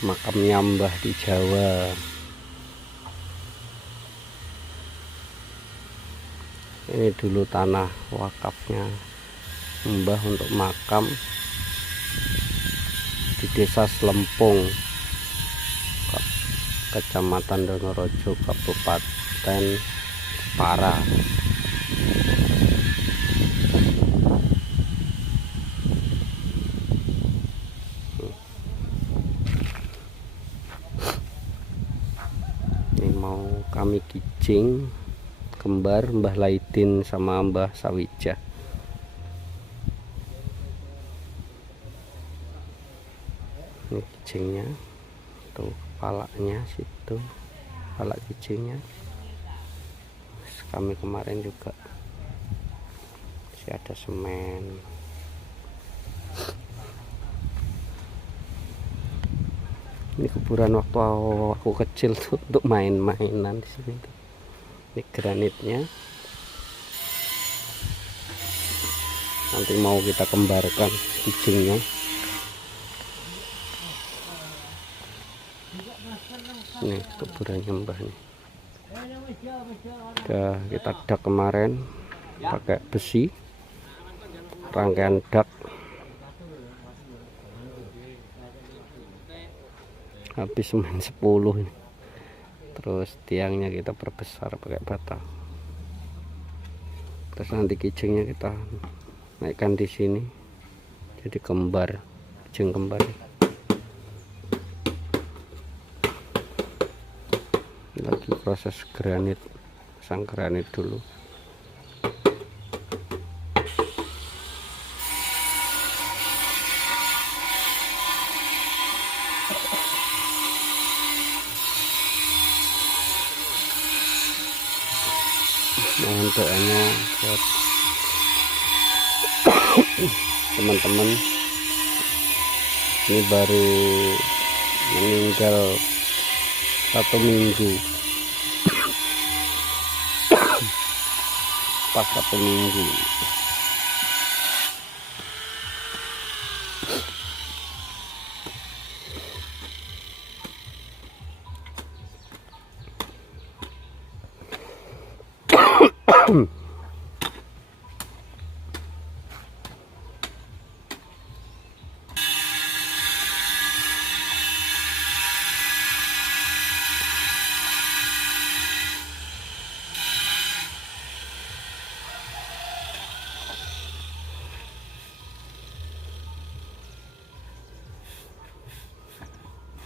makamnya Mbah di Jawa. Ini dulu tanah wakafnya Mbah untuk makam di Desa Slempung, Kecamatan Donorejo, Kabupaten Jepara. Ini mau kami kijing kembar Mbah Laidin sama Mbah Sawijah. Ini kijingnya tuh, kepalanya situ, kepala kijingnya. Kami kemarin juga masih ada semen. Ini kuburan waktu aku kecil tuh untuk main-mainan di sini tuh. Ini granitnya. Nanti mau kita kembarkan kijingnya. Ini kuburannya Mbah nih. Udah kita dak kemarin pakai besi, rangkaian dak. Habis semen 10 ini. Terus tiangnya kita perbesar pakai bata. Terus nanti kijingnya kita naikkan di sini. Jadi kembar, kijing kembar. Lagi proses granit, pasang granit dulu. Mohon doanya buat teman-teman. Ini baru meninggal 1 minggu, pas 1 minggu.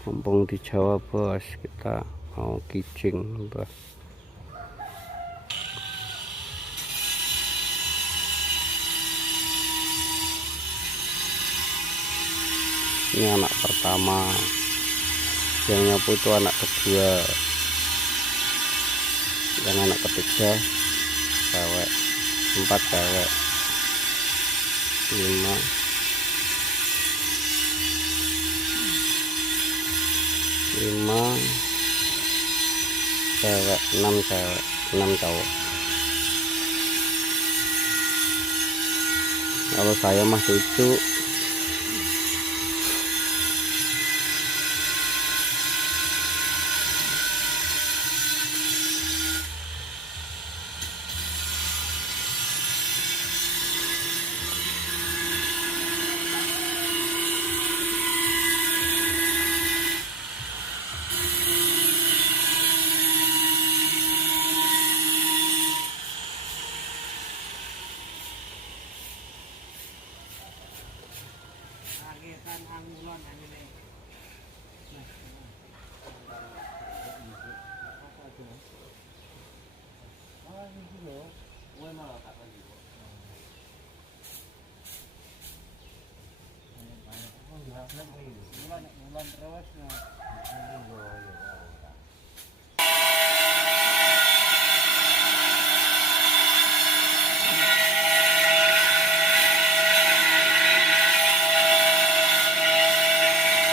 Mumpung di Jawa bos, kita mau kijing Mbah. Ini anak pertama, yang nyapu itu anak kedua, yang anak ketiga cewek, 4 cewek, 5 cewek, 6 cewek, 6 cowok. Kalau saya mah cucu.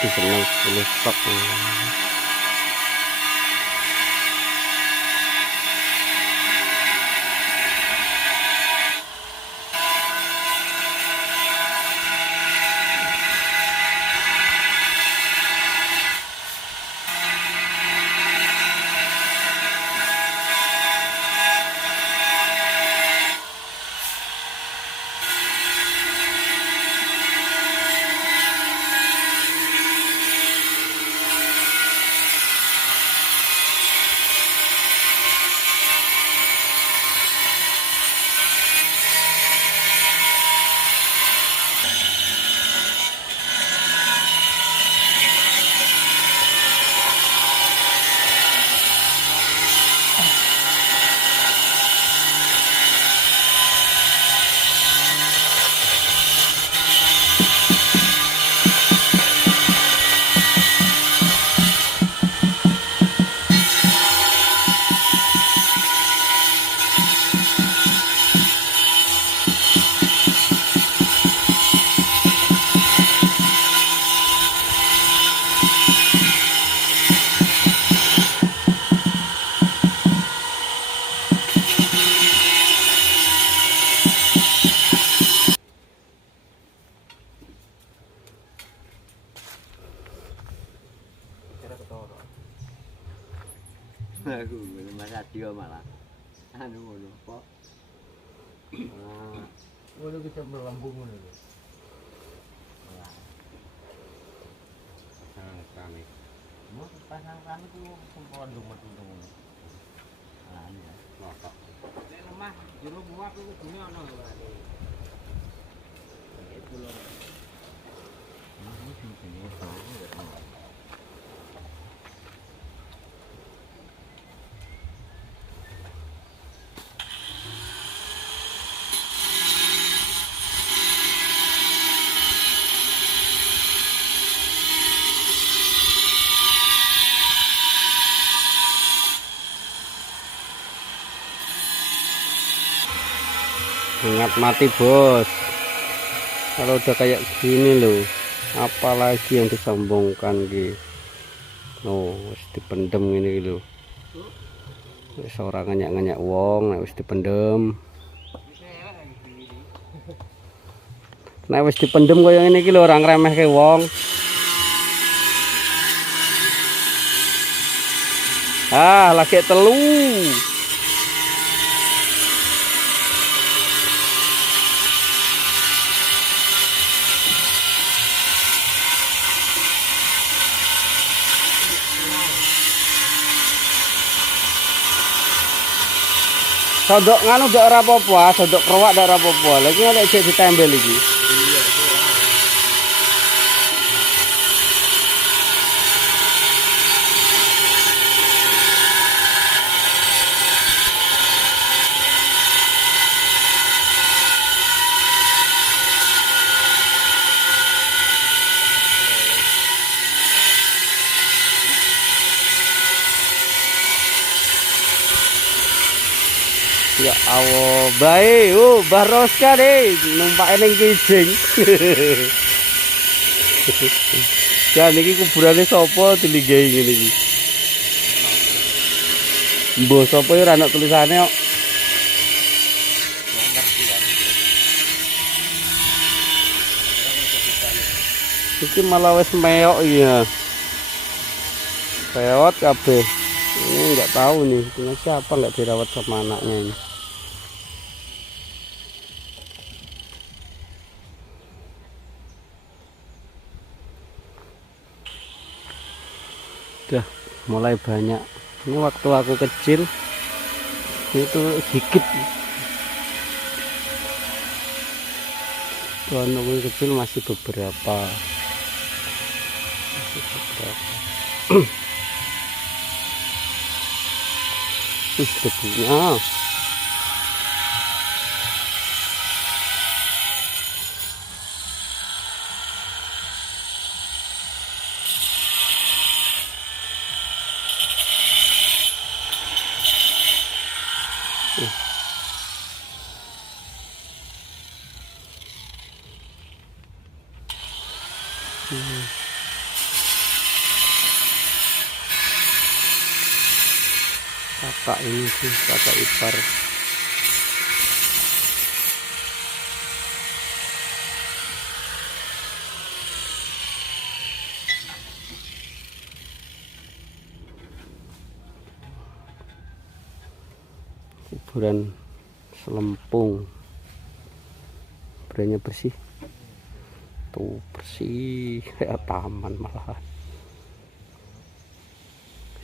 Di semen 10 stok. Aku Mas Adio malah anu ngono apa. Ngono ki jam lambung ngono lho. Pasangan kami. Mau pasang kami ku sempon ndung-ndung ngono. Nah, ini ya. Lotok. Nek lemah jero muak ku kudune ana lho berarti. Itu lho. Ini sini enggak. Ingat mati bos, kalau udah kayak gini loh, apalagi yang disambungkan gitu. Oh, wis dipendem ini loh. Wis ora ngenyak-ngenyak wong, nek wis dipendem. Nek wis dipendem koyo ngene iki lho ora ngremehke wong. Ah, lagi telu. Sodok nganu ndak ora apa-apa, sodok kerwak ndak ora apa-apa. Lagi nek jek ditembel iki. Ya Allah, bae, Baroska deh, numpak ning kijing. Ya niki kuburane sapa dilinggahi ngene iki. Mbah sapa ya ora ana tulisane kok. Iki malah wis meok ya. Peot kabeh. Ini nggak tahu nih, punya siapa nggak dirawat sama anaknya ini. Udah mulai banyak. Ini waktu aku kecil itu dikit. Waktu aku kecil masih beberapa. Debunya. Kakak ini sih, kakak ipar. Kuburan selempung. Kuburannya bersih. Tuh bersih kayak taman malah.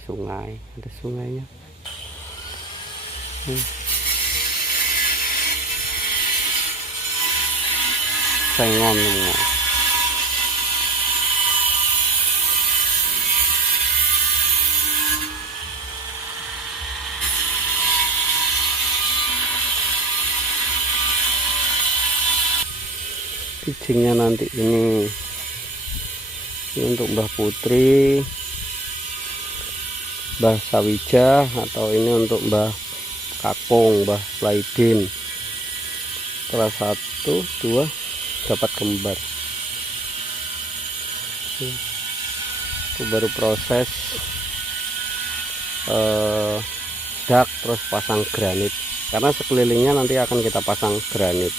Sungai, ada sungainya. Sengon semua. Kijingnya nanti ini untuk Mbah Putri, Mbah Sawija, atau ini untuk Mbah Kakung, Mbah Laidin. Setelah 1, 2 dapat kembar. Itu baru proses dak, terus pasang granit, karena sekelilingnya nanti akan kita pasang granit.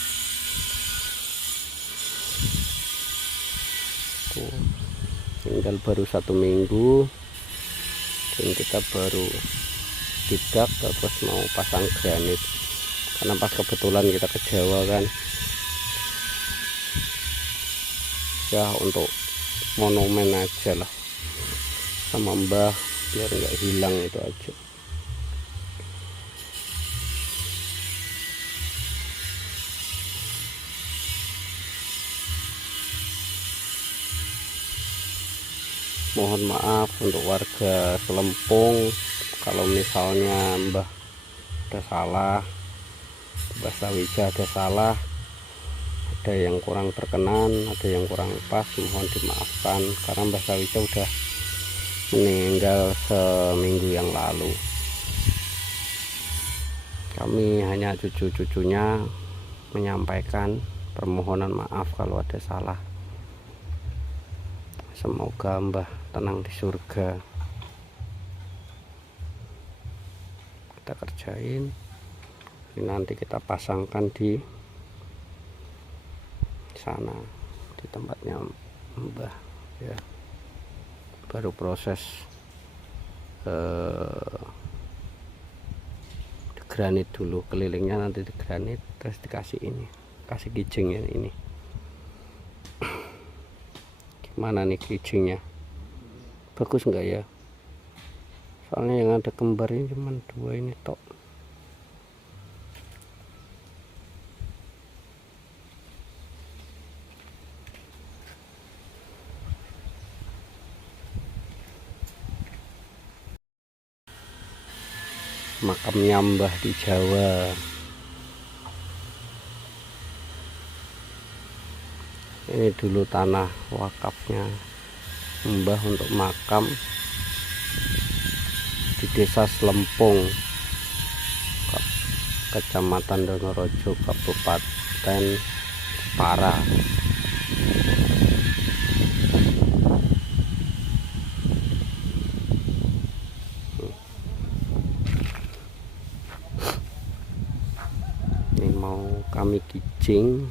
Tinggal baru 1 minggu dan kita baru tidak, terus mau pasang granit karena pas kebetulan kita ke Jawa kan ya, untuk monumen aja lah sama Mbah biar nggak hilang, itu aja. Mohon maaf untuk warga Selempung kalau misalnya Mbah ada salah, Mbah Sawija ada salah, ada yang kurang berkenan, ada yang kurang pas, mohon dimaafkan karena Mbah Sawija udah meninggal seminggu yang lalu. Kami hanya cucu-cucunya menyampaikan permohonan maaf kalau ada salah. Semoga Mbah tenang di surga. Kita kerjain ini, nanti kita pasangkan di sana di tempatnya Mbah ya. Baru proses di granit dulu, kelilingnya nanti di granit, terus dikasih ini, kasih kijingnya ini. Gimana nih kijingnya, bagus enggak ya? Soalnya yang ada kembar ini cuma 2 ini tok. Makamnya Mbah di Jawa. Ini dulu tanah wakafnya Mbah untuk makam di Desa Selempung, Kecamatan Donorojo, Kabupaten Jepara. Ini mau kami kijing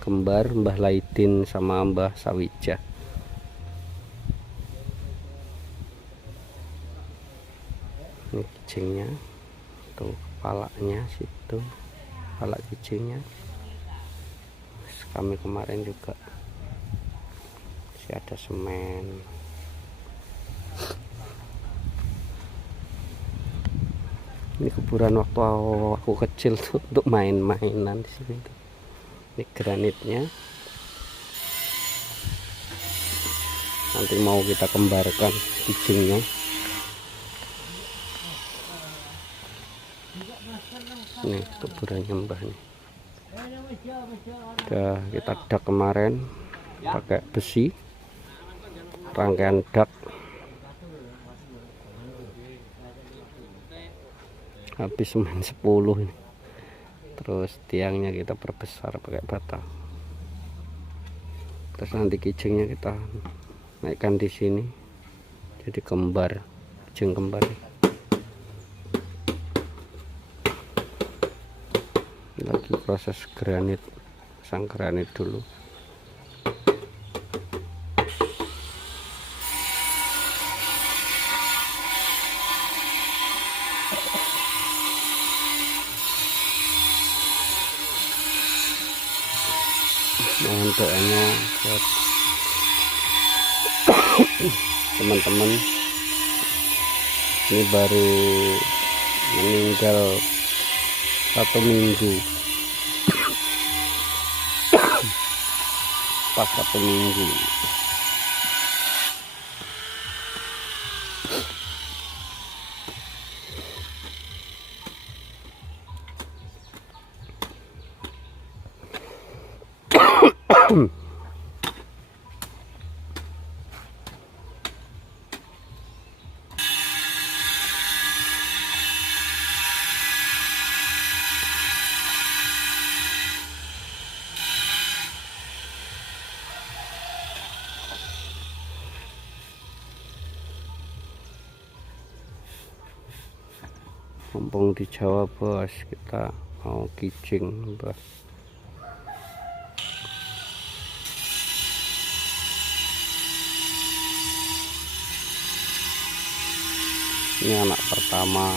kembar Mbah Laidin sama Mbah Sawija. Ini kijingnya tuh, kepalanya situ, kepala kijingnya. Kami kemarin juga masih ada semen. Ini kuburan waktu aku kecil tuh untuk main-mainan di sini tuh. Ini granitnya. Nanti mau kita kembarkan kijingnya. Nih kuburannya Mbah nih. Udah kita dak kemarin pakai besi, rangkaian dak. Habis semen 10 ini. Terus tiangnya kita perbesar pakai bata. Terus nanti kijingnya kita naikkan di sini jadi kembar, kijing kembar. Lagi proses granit, pasang granit dulu. Mohon doanya buat teman-teman. Ini baru meninggal 1 minggu, pas 1 minggu. Mumpung di Jawa bos, kita mau kijing Mbah. Ini anak pertama.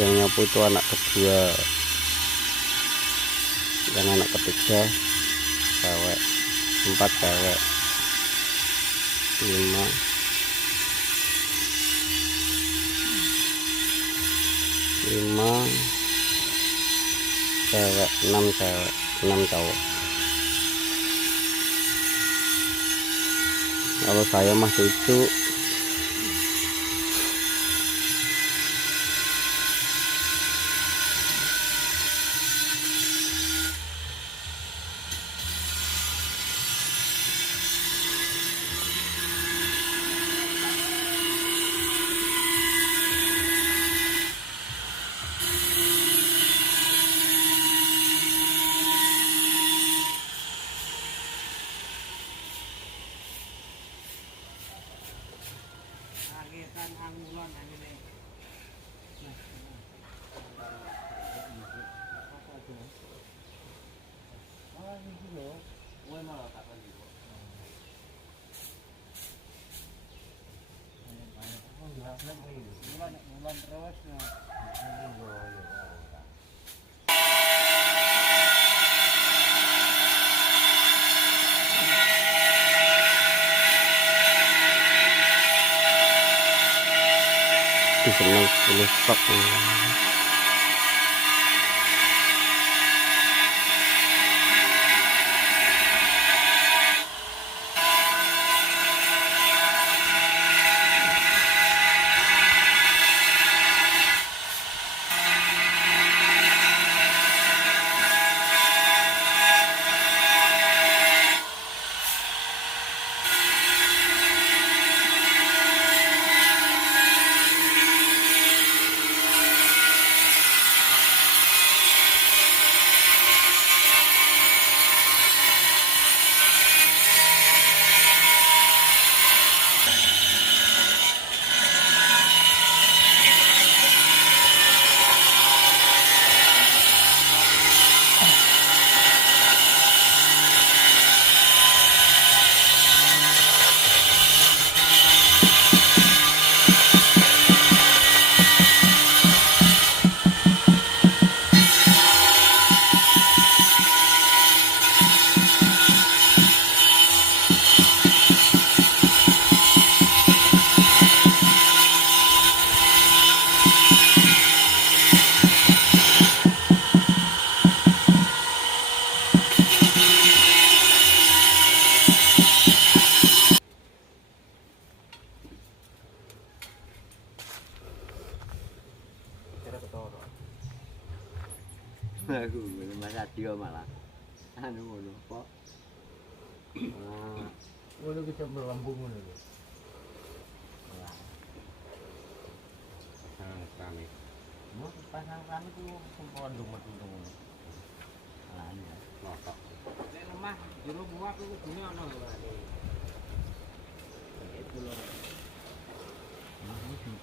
yang nyapu itu anak kedua, yang anak ketiga cewek, 4 cewek, 5 cewek, 6 cewek, 6 cowok. Kalau saya mah cucu. Di sana 10 stok. Aku Mas Radio malah anu ngono kok. Ngono kita melambung ngono lho. Kami. Mau pasang kami tuh sempondong metu ngono. Alane ya. Lotok. Nek lemah jero muak ku kudune ana lho. Itu lho. Ini sing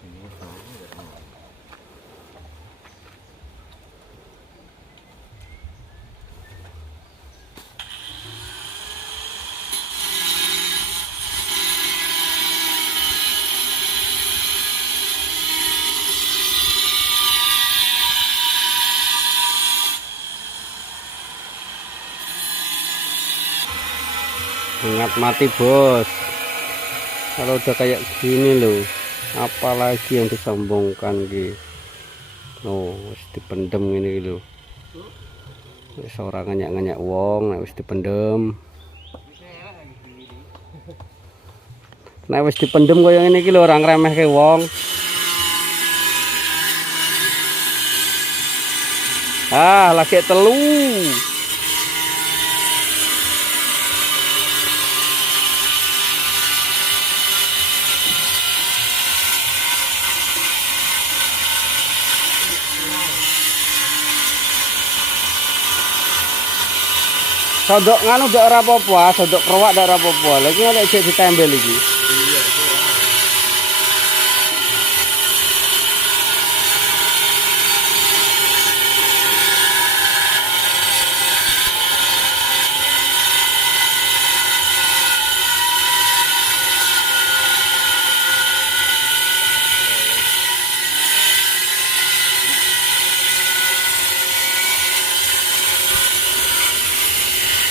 Ingat mati bos, kalau udah kayak gini loh, apalagi yang disambungkan gitu. Oh, harus dipendem ini loh. Seorang nganyak wong, harus dipendem. Nah, harus dipendem kaya ini lho, orang remeh ke wong. Ah, lagi telu. Sodok nganu ndak ora apa-apa, sodok kerwak ndak ora apa-apa. Lha iki nek jek ditempel iki.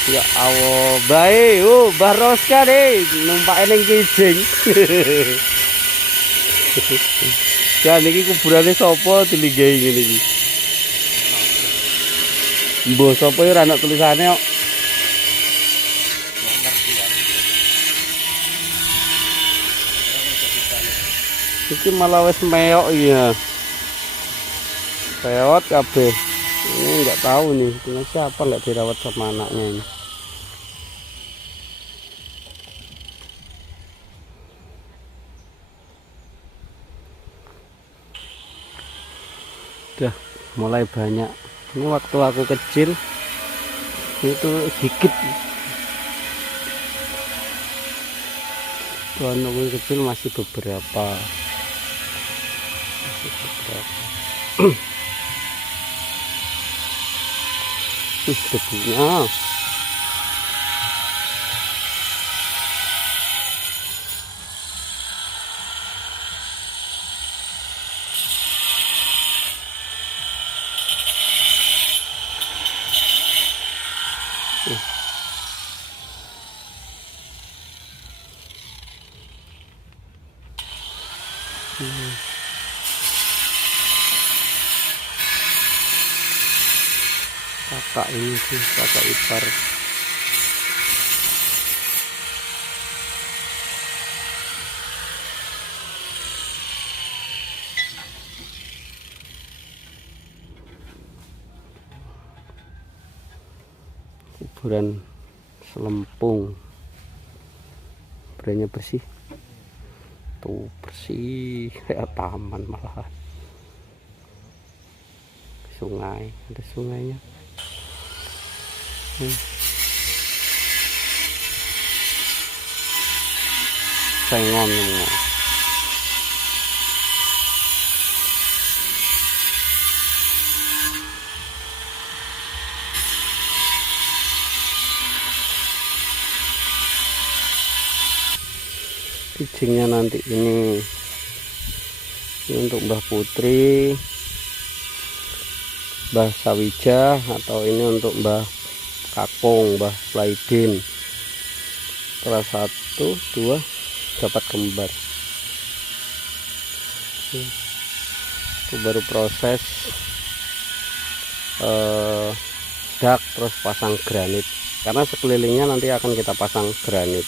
Ya Allah, bae, Mbah Roska deh, numpak ning kijing. Ya niki kuburane sapa dilinggahi ngene iki. Mbah sapa ya ora ana tulisane kok. Iki malah wis meok ya. Peot kabeh. Ini enggak tahu nih, punya siapa enggak dirawat sama anaknya ini. Udah mulai banyak. Ini waktu aku kecil itu dikit. Waktu aku kecil masih beberapa. Debunya. Kakak ini sih, kakak ipar. Kuburan Selempung. Kuburannya bersih. Tuh bersih kayak taman malah. Sungai, ada sungainya. Sengon semua. Kijingnya nanti ini untuk Mbah Putri, Mbah Sawija, atau ini untuk Mbah Kakung, Mbah Laidin. Salah 1, 2 dapat kembar. Itu baru proses dak, terus pasang granit, karena sekelilingnya nanti akan kita pasang granit.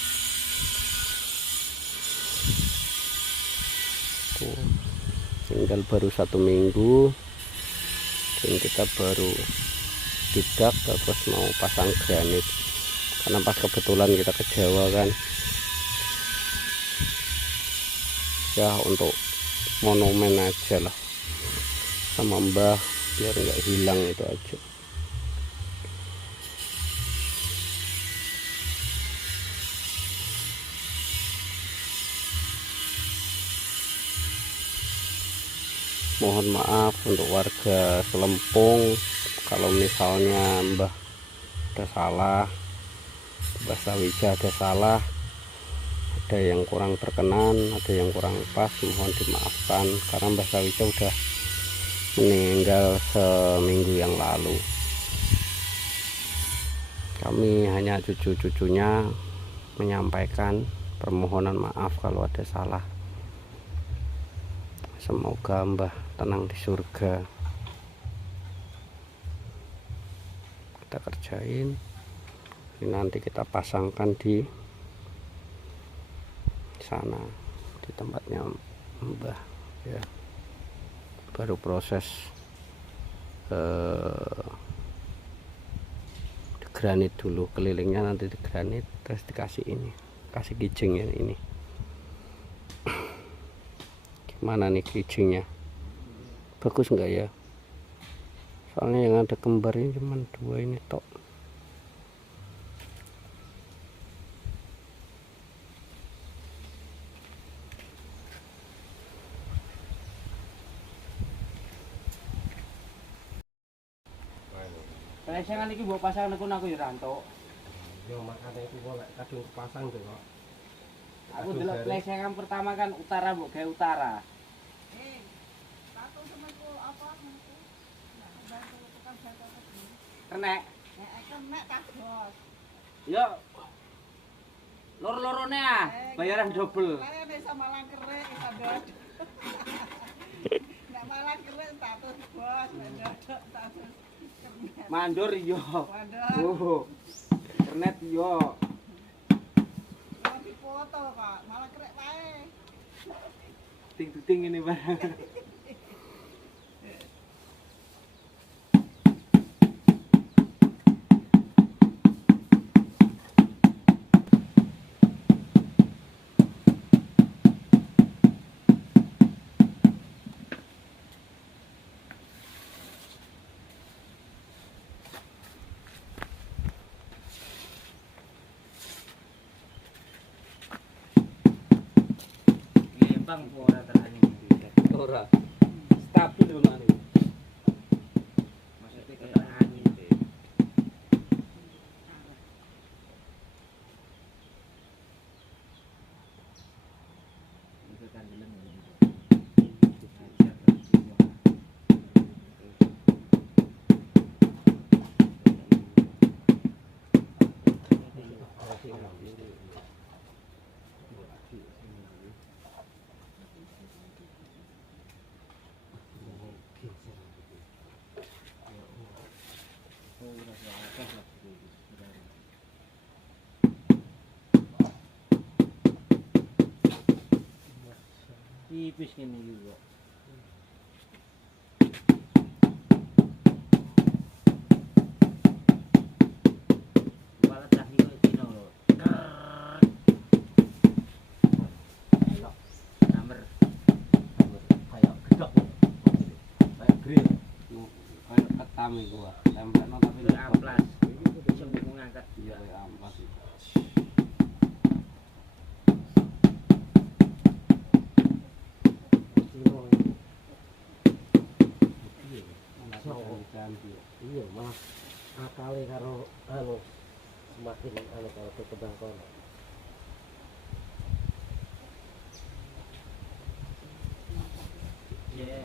Tinggal baru 1 minggu dan kita baru tidak terus mau pasang granit, karena pas kebetulan kita ke Jawa kan ya, untuk monumen aja lah sama Mbah, biar nggak hilang itu aja. Mohon maaf untuk warga Selempung kalau misalnya Mbah ada salah, Mbah Sawija ada salah, ada yang kurang berkenan, ada yang kurang pas, mohon dimaafkan, karena Mbah Sawija udah meninggal seminggu yang lalu. Kami hanya cucu-cucunya menyampaikan permohonan maaf kalau ada salah. Semoga Mbah tenang di surga. Kita kerjain. Ini nanti kita pasangkan di sana, di tempatnya Mbah ya. Baru proses di granit dulu, kelilingnya nanti di granit, terus dikasih ini, kasih kijingnya ini. Gimana nih kijingnya, bagus enggak ya? Soalnya yang ada kembar ini cuma 2 ini tok. Lesengan iki mbok pasang niku aku ya rantuk. Yo makane iku kok kadung pasang tuh kok. Aku delok lesengan pertama kan utara mbok gawe utara. Kenek. Kenek Pak Bos. Yo. Loro-lorone ah, bayaran double. Saya bisa malang kerek, bisa dodok. Nggak malang kerek, status bos, nggak dodok, status kernet. Mandor yo. Waduh, Oh. Internet yo. mau dipoto Pak, malang kerek wae. Ting-ting ini barang. Lempang po ora terani. Ora. Stabil ngono. Maksudnya kayak angin deh. Itu kan belum. Tipis ini juga. Kepala cahyo itu loh. Number. Kayak gedok. Kayak grill. Kayak ketam iku ah. Tempelno tapi Kayak amplas. Bisa ngangkat. iya kayak amplas. Iya malah akale karo anu semakin anu kalau ketebang kono. Iya.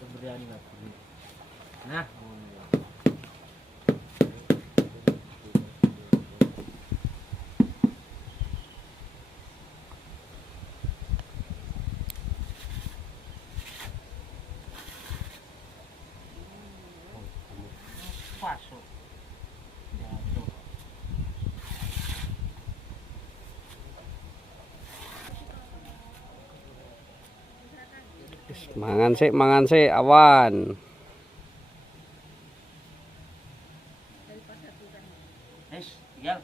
Keberani lah. Nah, pasok. Jatuh. Mangan sih awan. Wis, tinggal.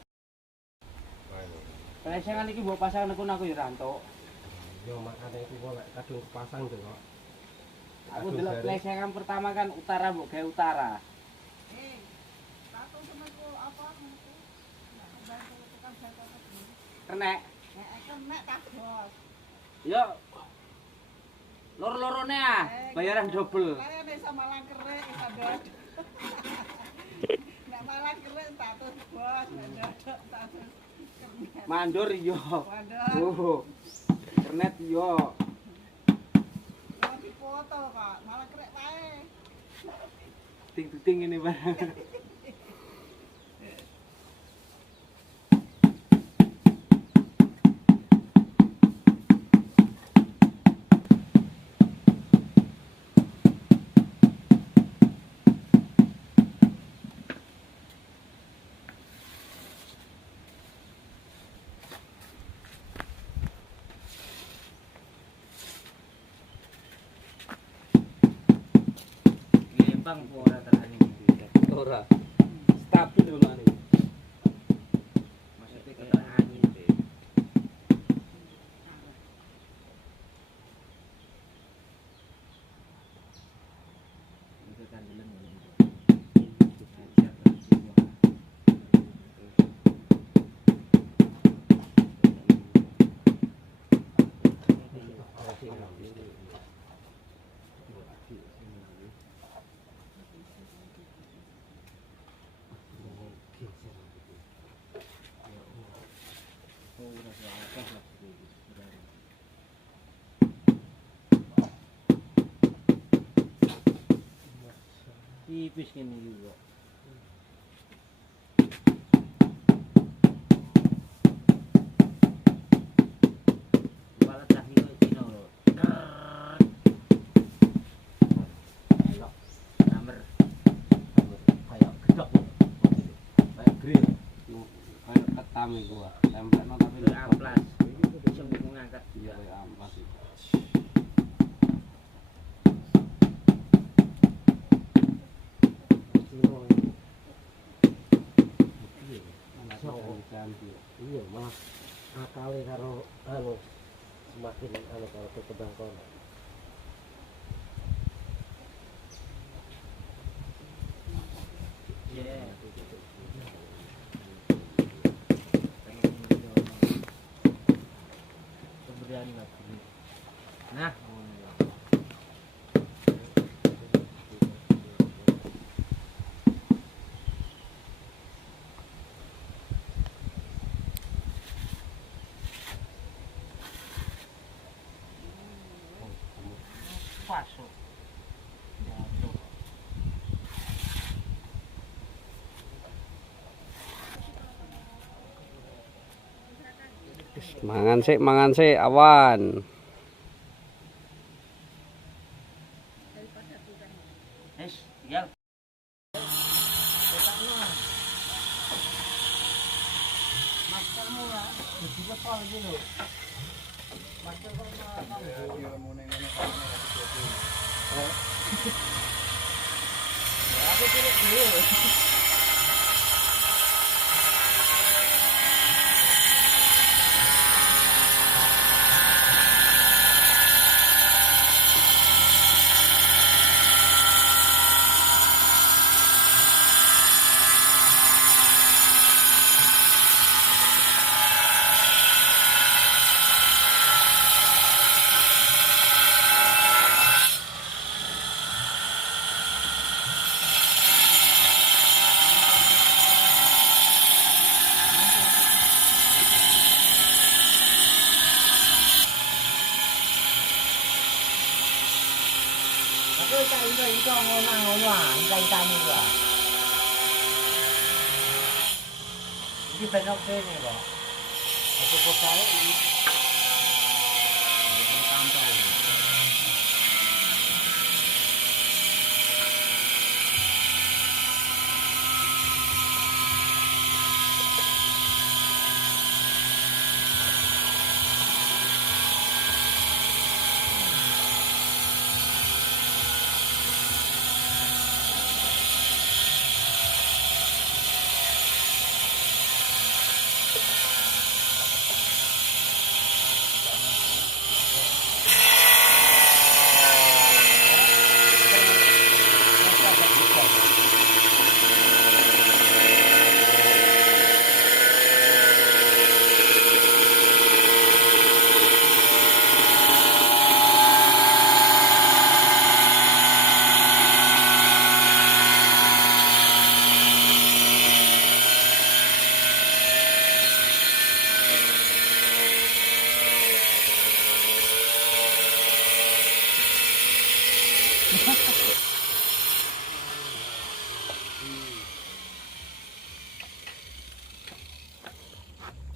Plesengan iki mbok pasang neku aku ya Ranto. Yo makane iku kok kadung pasang to kok. Aku delok plesengan pertama kan utara mbok gawe utara. Satu sama itu apa? Nah, bantu tukang jasa tadi. Kenek. Kenek tas bos. Yo. Loro-lorone ah, bayaran double. Saya bisa malang kerek, bisa dodok. Nggak malang kerek, status bos, nggak dodok, status kernet. Mandor yo. Waduh, Oh. Internet yo. mau dipoto Pak, malang kerek wae. Ting-ting ini barang. Lempang po ora terani. Ora. Stabil ngono. Maksudnya kayak angin deh. Itu kan belum. tipis gini juga. Balat dah ini Cina loh. Number kayak gedok loh. Kayak grill. Kayak ketam gua. Template tapi Kayak amplas. Bisa ngangkat. iya kayak amplas itu. Iya malah akali karo anu semakin anu kalau ketebang kono. Iya. Kemudian lagi. Nah, pasok. Jatuh. Mangan sih awan. Yes, tinggal. Maskermu ya, juga pal gitu. Masker aku tidak dulu. Aku cari itu ngono-ngono, cari gua. Ini benok ini kok. Aku kok saya ini. Ini kantong.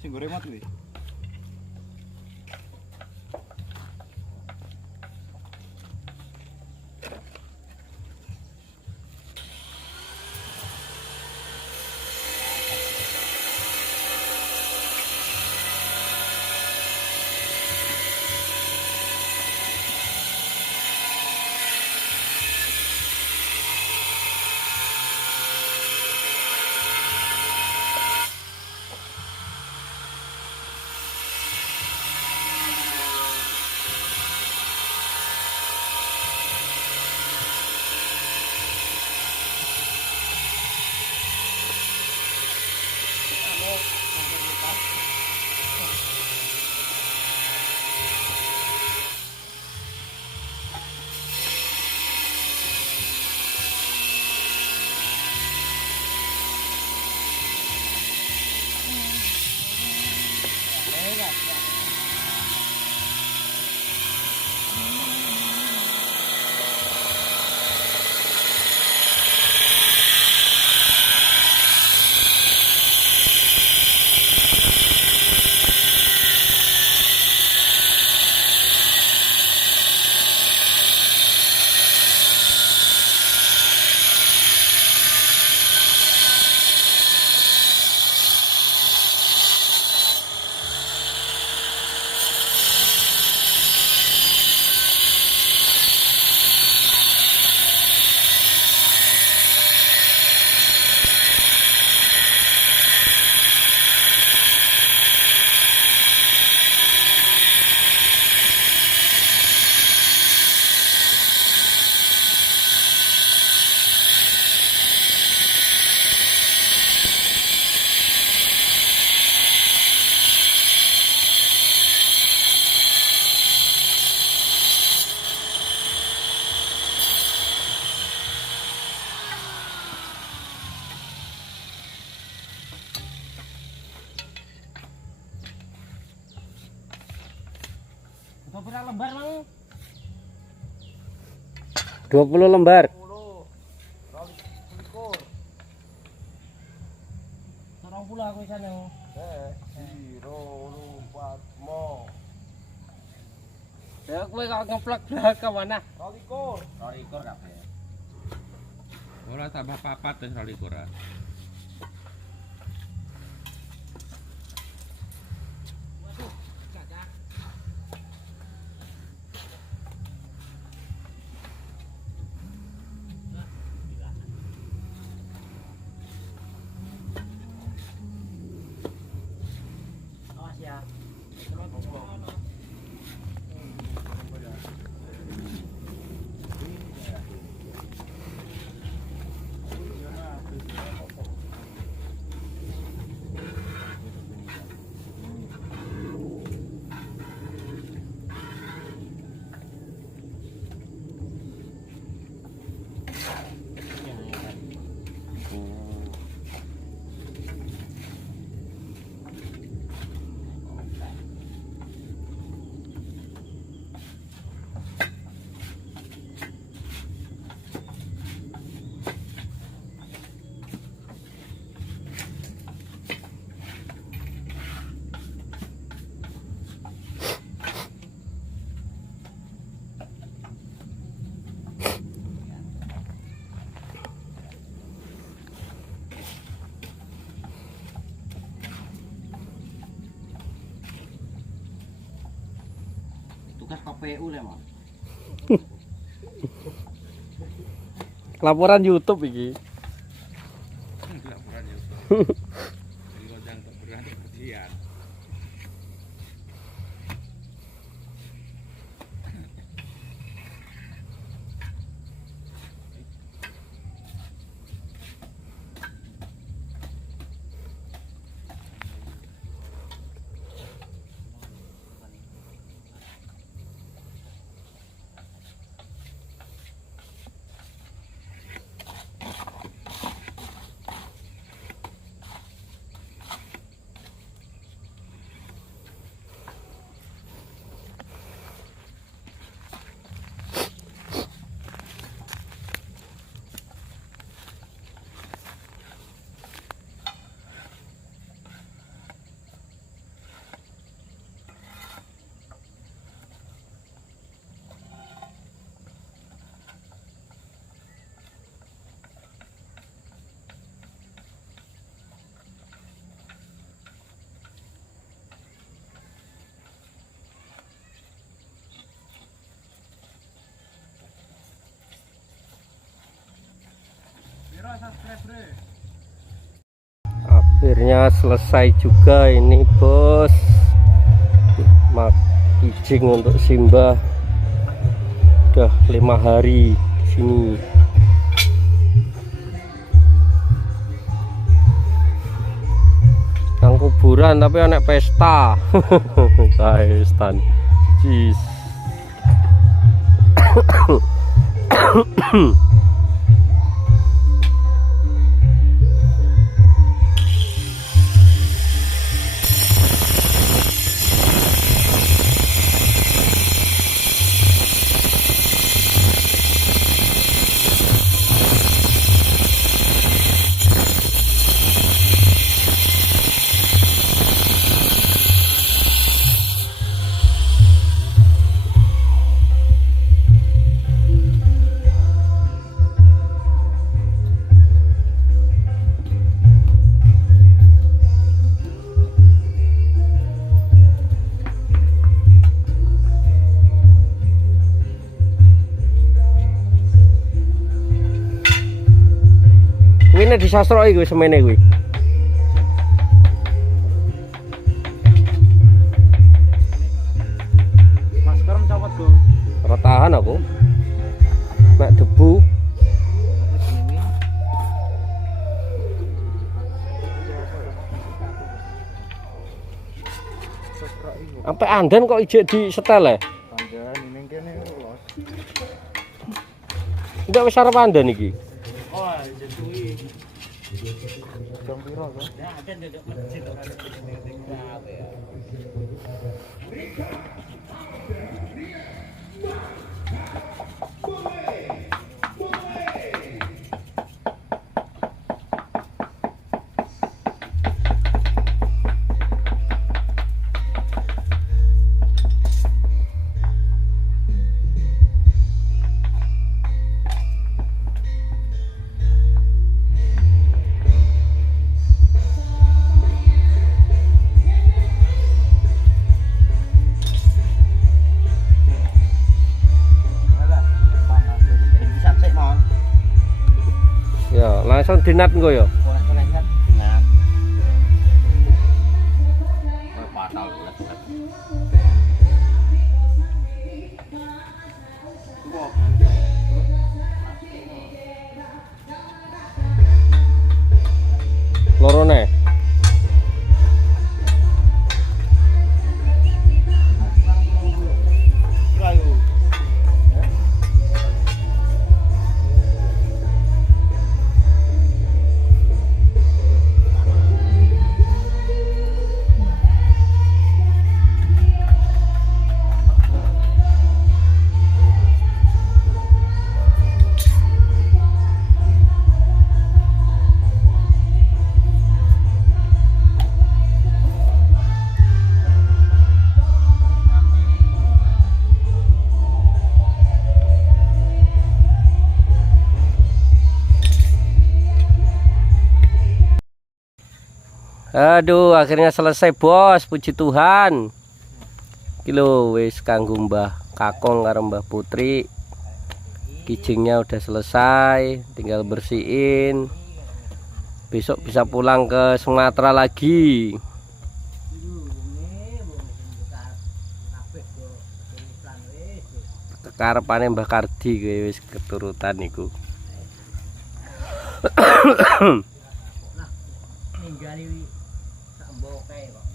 Sing goreng mati. berapa lembar mang? 20 lembar. 20 aku sana. Ya kowe kok ngeplak ke mana? 22 kabeh. Ora tambah papat wis 22. Awas ya. Tugas KPU le, Mas. Laporan YouTube iki. Laporan ya. Ini godang tak berani berjian. Akhirnya selesai juga ini bos, kijing untuk Simbah. Udah 5 hari di sini. Nang kuburan tapi anak pesta. Pesta. Jis. Ini disasroi gue semene gue. Masker mencopot go. Ora tahan aku. Mek debu. Sampai andan kok ijek di setel ya? Pandan ini kene los. Enggak wis arep andan iki. Oh, jesuwi. Jam piro kok? Ya ada ndek masjid. Ya, langsung dinat engko ya. Lorone. Aduh, akhirnya selesai bos, puji Tuhan. Kilo wis kanggo Mbah Kakong karo Mbah Putri. Kijingnya udah selesai, tinggal bersihin. Besok bisa pulang ke Sumatera lagi. Kekarepane Mbah Kardi kuwi wis keturutan iku. Ninggali samboke kok.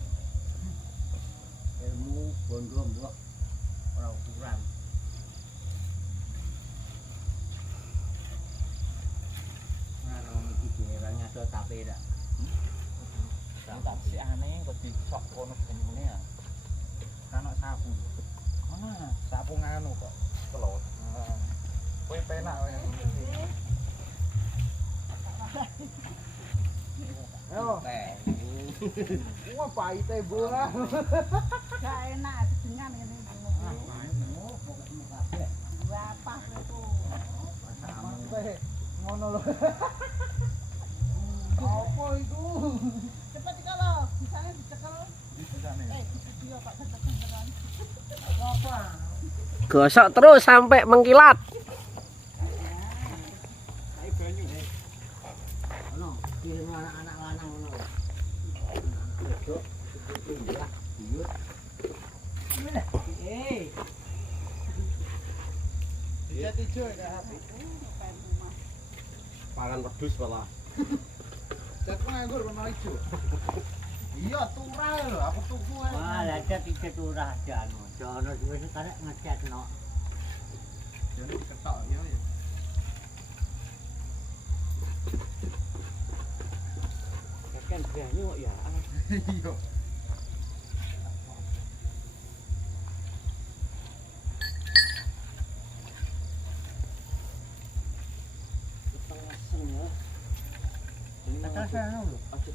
Ilmu bondo mbok ora ukuran. Nah, iki dhewe nyado tape dak. Si aneh kok disok kono gene ya. Kan sapu. Mana sapu nganu kok. Telot. Kowe penak kowe. Ayo. Wah, pahite buah. Gak enak dengan ini. Berapa itu? Ngono loh. Apa itu? Cepat kalau misalnya dicekel. Dia Pak cekel-cekelan. Apa? Gosok terus sampai mengkilat. Ono, kirim anak-anak lanang ngono. Cocok, ya, biyut. Dia tijo ya HP. Pangan pedus malah. Cat nganggur malah ijo. Iya, turah lho, aku tuku ae. Wah, ada tiga turah jan. Jono wis karek ngecat no. Jadi ketok ya. Kan banyu kok ya. Iya.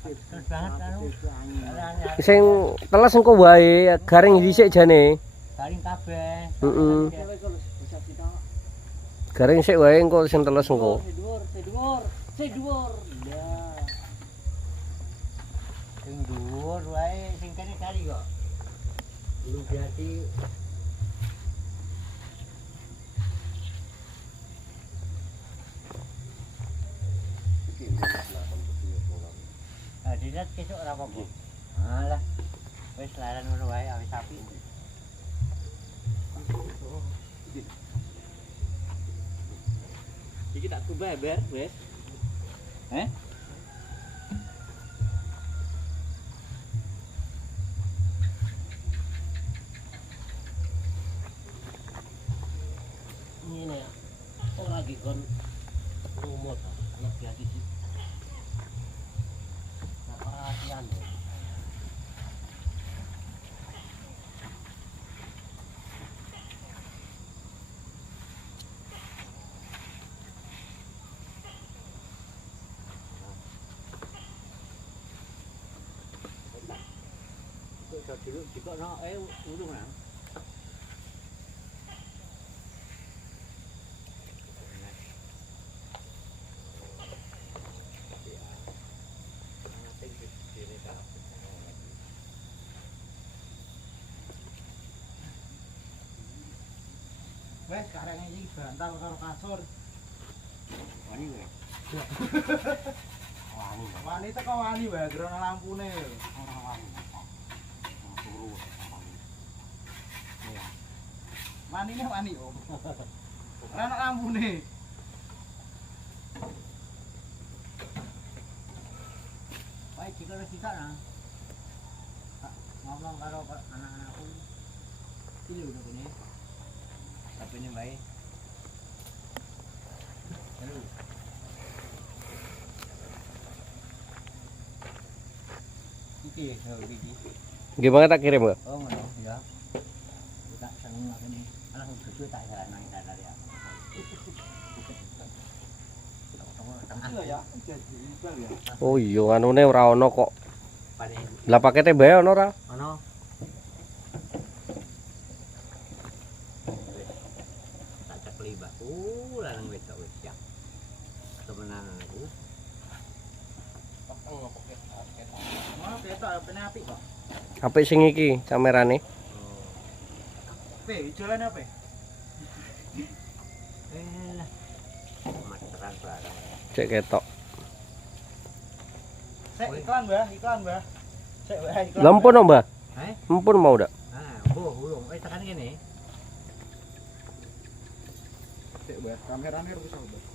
Terus banget anu. Sing teles engko wae, garing dhisik jane. Garing kabeh. Heeh. Garing sik wae engko sing teles engko. Sedhuwur. Ya. Sing dhuwur wae sing kene kali kok. Belum jadi. Dilihat besok ora apa-apa. Alah. Wis laran ngono wae awis sapi. Iki tak kubah ber, wis. Ini ya. Ora dikon rumot, anak hati sih. Perhatian ya. cho dulu juga no urung nang. Wes sekarang ini bantal karo kasur. Wani kowe. Wani teko wani wae grono lampune. Ora wani. Turu. Wanine wani om. Ora ana lampune. Baik jika ada sisa nang. Ngomong karo anak-anakku. Ini udah ini. Tapi ini baik. Halo. Iki, iki. Gimana tak kirim nggak? Oh, ngono, ya. Tak seneng apa nih? Alah gede tak jalan nang dalan ya. Iya ya, jadi ibal ya. Oh iya, anune ora ono kok. Pada Lah pakete bae ono ora? ono. Tak cek libaku, lanang wedok wis ya. Temenan aku. Oh, ketok apene apik kok. Apik sing iki kamerane. Pe, jalan apa? Lah. Materan barang. Cek ketok. Sek iklan, Mbah, iklan, Mbah. Sek wae iklan. Lampun Mbah. Eh? Ampun mau dak. Ah, urung. Tekan kene. Sek wae, kamerane rusak, Mbah.